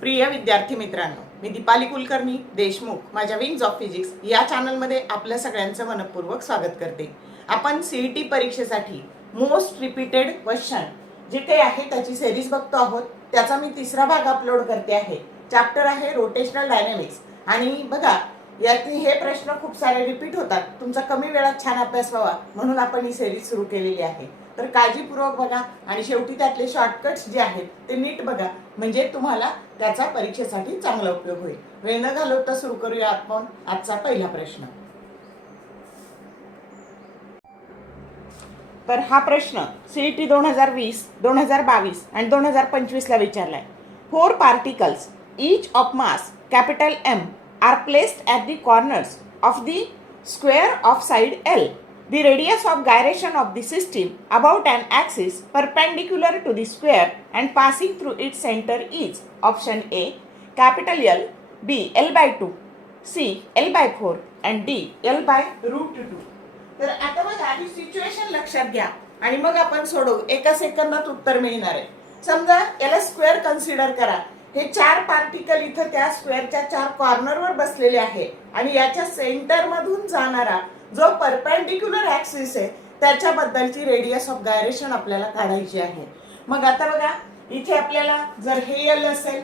प्रिय विद्यार्थी मित्रांनो, मी दीपाली कुलकर्णी देशमुख माझ्या विंग्स ऑफ फिजिक्स या चॅनलमध्ये आपल्या सगळ्यांचं मनपूर्वक स्वागत करते. आपण सीईटी परीक्षेसाठी मोस्ट रिपीटेड क्वेश्चन जे काही आहे त्याची सिरीज बघतो आहोत. त्याचा मी तिसरा भाग अपलोड करते आहे. चॅप्टर आहे रोटेशनल डायनॅमिक्स. आणि बघा, यात हे प्रश्न खूप सारे रिपीट होतात. तुमचा कमी वेळात छान अभ्यास व्हावा म्हणून आपण ही सिरीज सुरू केलेली आहे. तर काळजीपूर्वक बघा आणि शेवटी त्यातले शॉर्टकट्स जे आहेत ते नीट बघा, म्हणजे तुम्हाला त्याचा परीक्षेसाठी चांगला उपयोग होईल. वेळ न घालवता सुरू करूया आपण आजचा पहिला प्रश्न. तर हा प्रश्न सीईटी 2020, 2022 आणि 2025 ला विचारलाय. 4 particles each of mass capital M are placed at the corners of the square of side L. The radius of gyration of the system about an axis perpendicular to the square and passing through its center is option A capital L, B L by 2, C L by 4 and D L by root 2. तर आता बघा, आधी situation लक्षात घ्या आणि मग आपण सोडवू. एका सेकंदात उत्तर मिळणार आहे. समजा याला स्क्वेअर कन्सिडर करा. हे 4 पार्टिकल इथं त्या स्क्वेअरच्या 4 कॉर्नरवर बसलेले आहे आणि याच्या सेंटर मधून जाणारा जो परपेंडिक्युलर ऍक्सिस आहे त्याच्याबद्दलची रेडियस ऑफ गायरेशन आपल्याला काढायची आहे. मग आता बघा, इथे आपल्याला जर हे एल असेल,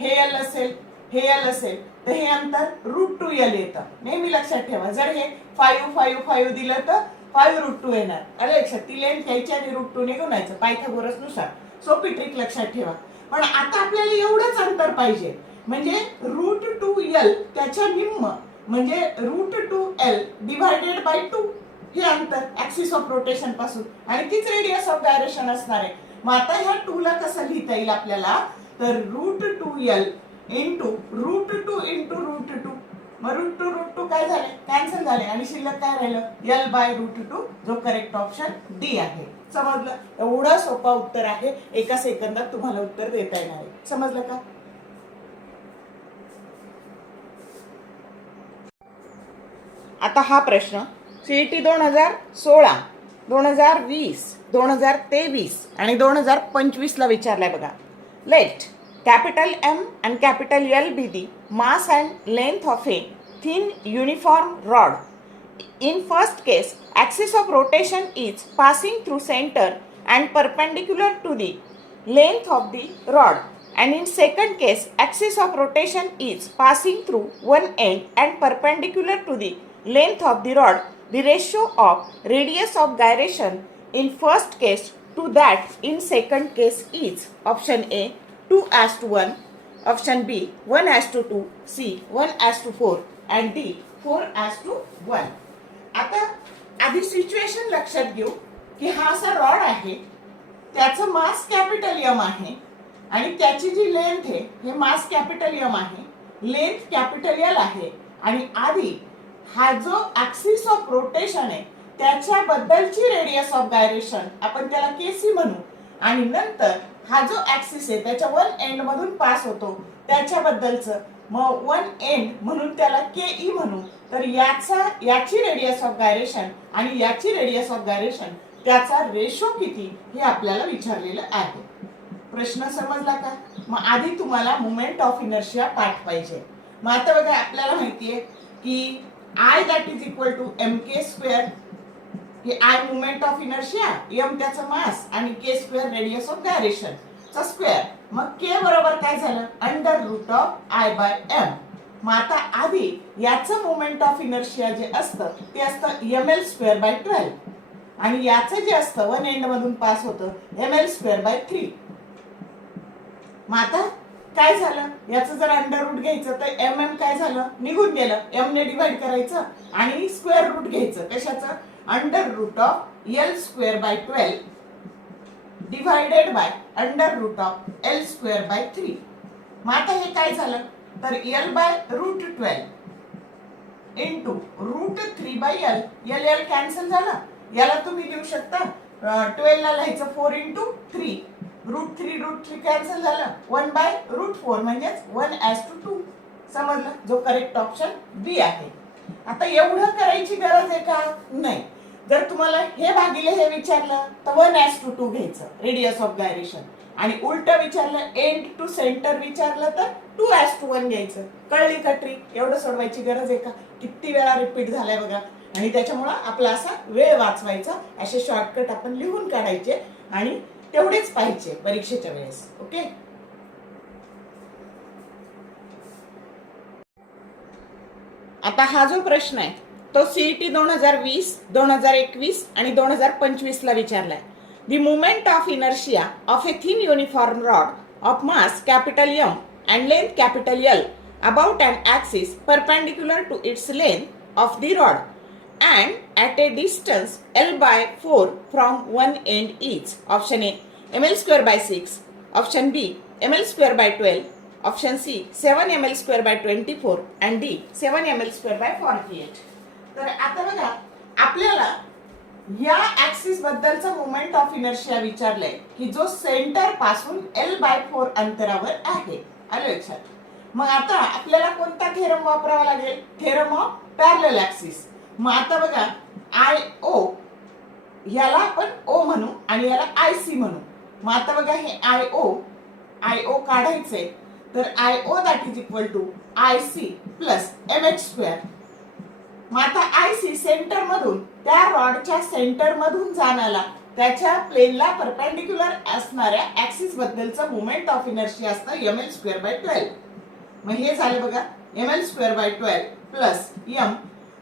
हे एल असेल, हे एल असेल तर हे अंतर √2 एल येतं. नेहमी लक्षात ठेवा. जर हे 5 5 5 दिलं तर 5 √2 येणार. आलं लक्षात? ती लेंथ घ्यायची आणि √2 ने गुणायचं पायथागोरस नुसार. सोपी ट्रिक लक्षात ठेवा. पण आता आपल्याला एवढंच अंतर पाहिजे, म्हणजे √2 एल त्याच्या निम्म म्हणजे √2 एल डिवायडेड बाय 2 हे अंतर ऍक्सिस ऑफ रोटेशन पासून, आणि तीच रेडियस ऑफ गायरेशन असणार आहे. मग आता ह्या 2 ला कसं लिहिता येईल आपल्याला, तर √2 एल इंटू √2 इंटू √2. मग √2 काय झाले, कॅन्सल झाले आणि शिल्लक काय राहिलं, एल बाय √2, जो करेक्ट ऑप्शन डी आहे. समजलं? एवढा सोपा उत्तर आहे. एका सेकंदात तुम्हाला उत्तर देता येणार आहे. समजलं का? आता हा प्रश्न सीईटी 2016, 2020, 2023 आणि 2025 ला विचारलाय बघा. Let capital M and capital L be the mass and length of a thin uniform rod. In first case, axis of rotation is passing through center and perpendicular to the length of the rod. And in second case, axis of rotation is passing through one end and perpendicular to the length of the rod. The ratio of radius of gyration in first case to that in second case is option A 2:1, option B 1:2, C 1:4 and D 4:1. आता आधी situation लक्षात घेऊ की हा असा rod आहे, त्याचं मास capital M आहे आणि त्याची जी लेंथ आहे हे मास कॅपिटल एम आहे, लेंथ कॅपिटल एल आहे. आणि आधी हा जो ऍक्सिस ऑफ रोटेशन आहे त्याच्याबद्दलची रेडियस ऑफ गायरेशन आपण त्याला केसी म्हणू, आणि नंतर हा जो ऍक्सिस आहे त्याच्या वन एंड मधून पास होतो त्याच्याबद्दलचं मग वन एंड म्हणून त्याला केई म्हणू. तर याची रेडियस ऑफ गायरेशन आणि याची रेडियस ऑफ गायरेशन त्याचा रेशो किती हे आपल्याला विचारलेलं आहे. प्रश्न समजला का? मग आधी तुम्हाला मोमेंट ऑफ इनर्शिया पाठ पाहिजे. मग आता बघा, आपल्याला माहितीये की I that is equal to mk². हे I moment of inertia, m त्याचं मास आणि k² रेडियस ऑफ गायरेशन चा स्क्वेअर. मग k बरोबर काय झालं, √I/m. मग आता आधी याचं मोमेंट ऑफ इनर्शिया जे असतं ते असतं ml²/12 आणि याचं जे असतं वन एंड मधून पास होतं ml²/3. मग आता काय झालं, याचं जर अंडर रूट घ्यायचं तर mm काय झालं, निघून गेलं. m ने डिवाइड करायचं आणि स्क्वेअर रूट घ्यायचं. कशाचं, √L²/12 डिवाइडेड बाय √L²/3. मग आता हे काय झालं, तर L/√12 into √3/L. L cancel झालं. याला तुम्ही लिहू शकता 12 ला लिहायचं 4 इंटू 3, √3 कॅन्सल झालं, 1/√4 म्हणजेच 1:2. समजलं? जो करेक्ट ऑप्शन बी आहे. आता एवढं करायची गरज आहे का? नाही. जर तुम्हाला हे भागिले हे विचारलं तर 1:2 घ्यायचं रेडियस ऑफ गायरेशन, आणि उलट विचारलं एंड टू सेंटर विचारलं तर 2:1 घ्यायचं. कळली का ट्रिक? एवढं सोडवायची गरज आहे का? किती वेळा रिपीट झालाय बघा. आणि त्याच्यामुळं आपला असा वेळ वाचवायचा, असे शॉर्टकट आपण लिहून काढायचे आणि तेवढेच पाहिजे परीक्षेच्या वेळेस. ओके. आता हा जो प्रश्न आहे तो सीईटी 2020, 2021 आणि 2025 ला विचारलाय. The movement of inertia of a thin uniform rod of mass capital M and length capital L about an axis perpendicular to its length of the rod and at a distance L/4 from one end is. Option A ml²/6, option B ml²/12, option C 7 ml²/24 and D 7 ml²/48. तर आता बघा आपल्याला या axis बद्दलचा moment of inertia विचारलंय की जो centre पासून L/4 अंतरावर आहे. आलं लक्षात? मग आता आपल्याला कोणता थेरम वापरावा लागेल? Theorem of parallel axis. मग आता बघा IO याला आपण O म्हणू आणि याला IC म्हणू. मग आता बघा हे IO काढायचंय तर IO that is equal to IC प्लस MH². मग आता IC सेंटर मधून त्या रॉडच्या सेंटर मधून जाणारा त्याच्या प्लेनला परपेंडिक्युलर असणाऱ्या ऍक्सिस बद्दलचं मोमेंट ऑफ इनर्शिया असतं ml²/12. मग हे झालं बघा ml²/12 प्लस m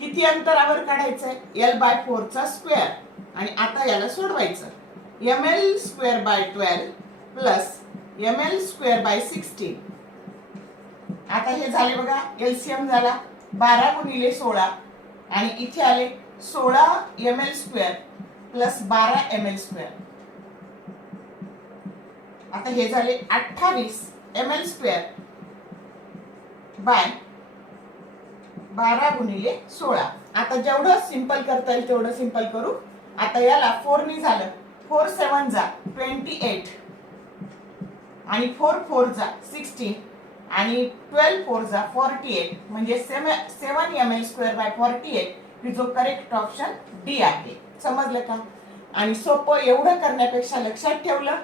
किती अंतरावर काढायचंय? L/4 चा स्क्वेअर. आणि आता याला सोडवायचं. ml²/12 plus ml²/16. आता हे झाले बघा एलसीएम झाला 12 गुणिले 16 आणि इथे आले 16 ml² प्लस 12 ml². आता हे झाले 28 ml² बाय 12 गुणिले 16. आता जेवढं सिंपल करता येईल तेवढं सिंपल करू. आता याला 4 नी झालं 4 7 जा 28 आणि 4 4 जा 16 आणि 12 4 जा 48 म्हणजे 7 ml²/48 ही जो करेक्ट ऑप्शन डी आहे. समजलं का? आणि सोपं एवढं करण्यापेक्षा लक्षात ठेवलं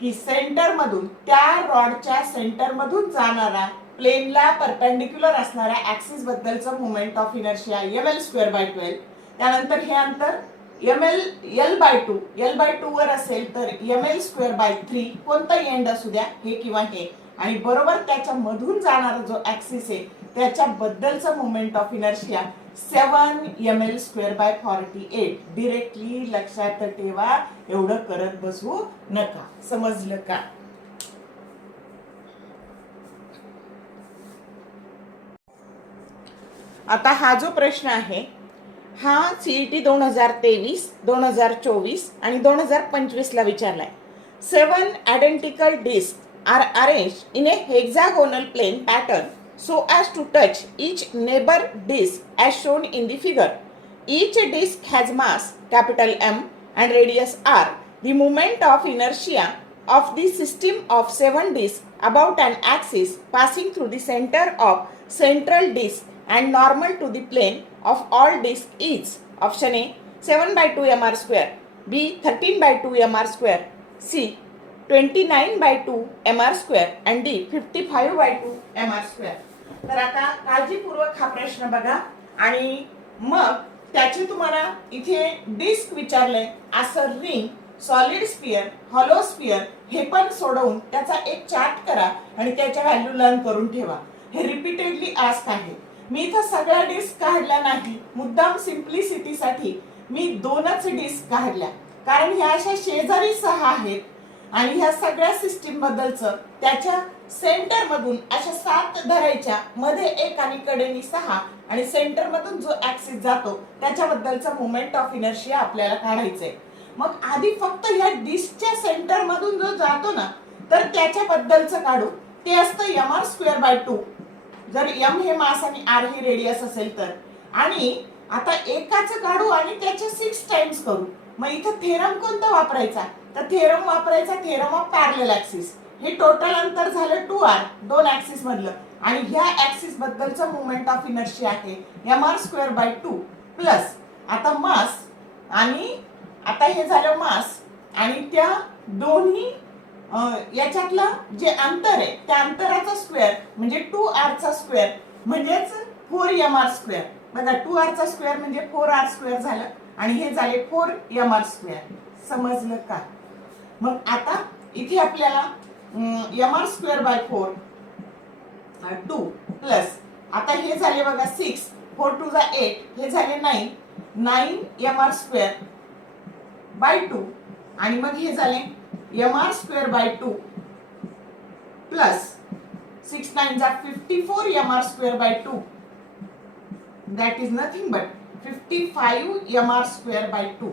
की सेंटर मधून त्या रॉडच्या सेंटर मधून जाणारा प्लेनला परपेंडिक्युलर असणाऱ्या ऍक्सिस बद्दलचं मोमेंट ऑफ इनर्शिया ml²/12. त्यानंतर हे अंतर L/2 वर असेल तर ml²/3 कोणता एंड असू द्या हे किंवा हे, आणि बरोबर त्याच्या मधून जाणारा जो ऍक्सिस आहे त्याच्या बद्दलचं moment of inertia 7 ml²/48. Directly लक्षात ठेवा, एवढं करत बसू नका. समजलं का? आता हा जो प्रश्न आहे हा सीईटी 2023, 2024 आणि 2025 ला विचारलाय. 7 identical disc are arranged in a hexagonal plane pattern so as to touch each neighbor disk as shown in the figure. Each disk has mass capital M and radius R. The moment of inertia of the system of 7 disks about an axis passing through the center of central disk and normal to the plane of all disks is. Option A 7/2 mr², B 13/2 mr², C 29/2 mr² and D 55/2 mr². तर आता काळजीपूर्वक हा प्रश्न बघा आणि मग त्याचे तुम्हाला इथे डिस्क विचारलंय. असं ring, solid sphere, hollow sphere हे पण सोडवून त्याचा एक चार्ट करा आणि त्याच्या व्हॅल्यू लर्न करून ठेवा. हे रिपीटेडली आस्क आहे. मी इथं सगळ्या डिस्क काढल्या नाही, मुद्दाम सिम्प्लिसिटीसाठी मी 2च डिस्क काढल्या, कारण ह्या अशा शेजारी 6 आहेत आणि ह्या सगळ्या सिस्टीम बद्दलचं त्याच्या सेंटर मधून अशा 7 धरायच्या, मध्ये 1 आणि कडेनी 6 आणि सेंटर मधून जो ऍक्सिस जातो त्याच्याबद्दलचा मोमेंट ऑफ इनर्शिया आपल्याला काढायचंय. मग आधी फक्त ह्या डिस्कच्या सेंटर मधून जो जातो ना तर त्याच्याबद्दलचं काढू. ते असतं mr²/2 जर m हे मास आणि r हे रेडियस असेल तर. आणि आता एकाचं काढू आणि त्याचे 6 टाइम्स करू. मग इथं थेरम कोणता वापरायचा? तर थेरम वापरायचा थेरम ऑफ पॅरलल ऍक्सिस. हे टोटल अंतर झालं 2r दोन ऍक्सिस मधलं आणि ह्या ऍक्सिस बद्दलचं मोमेंट ऑफ इनर्शिया आहे mr²/2 प्लस आता मास आणि आता हे झालं मास आणि त्या दोन्ही याच्यातलं जे अंतर आहे त्या अंतराचा स्क्वेअर म्हणजे 2r चा स्क्वेअर म्हणजेच 4mr स्क्वेअर. बघा 2r चा स्क्वेअर म्हणजे 4r स्क्वेअर झालं आणि हे झाले 4mr स्क्वेअर. समजलं का? मग आता इथे आपल्याला mr स्क्वेअर बाय 4 2 प्लस आता हे झाले बघा 6 4 2 जा 8 हे झाले 9 स्क्वेअर बाय 2 आणि मग हे झाले mr स्क्वेअर बाय 2 प्लस 6 9 जा 54 mr square by 2 that is nothing but 55 mr square by 2.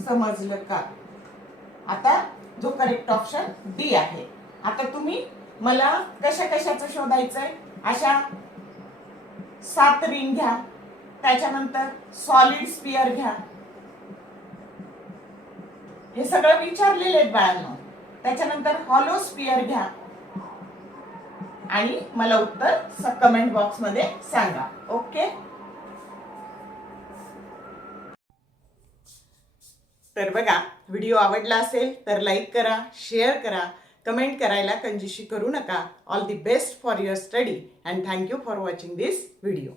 समजलं का? आता जो करेक्ट ऑप्शन डी आहे. आता तुम्ही मला कशा कशाचं शोधायचंय, अशा 7 रिंग घ्या, त्याच्यानंतर सॉलिड स्पियर घ्या, हे सगळं विचारलेले आहेत बाळांनो. त्याच्यानंतर हॉलो स्पियर घ्या आणि मला उत्तर कमेंट बॉक्स मध्ये सांगा. ओके. तर बघा, व्हिडिओ आवडला असेल तर लाईक करा, शेअर करा, कमेंट करायला कंजूसी करू नका. All the best for your study and thank you for watching this video.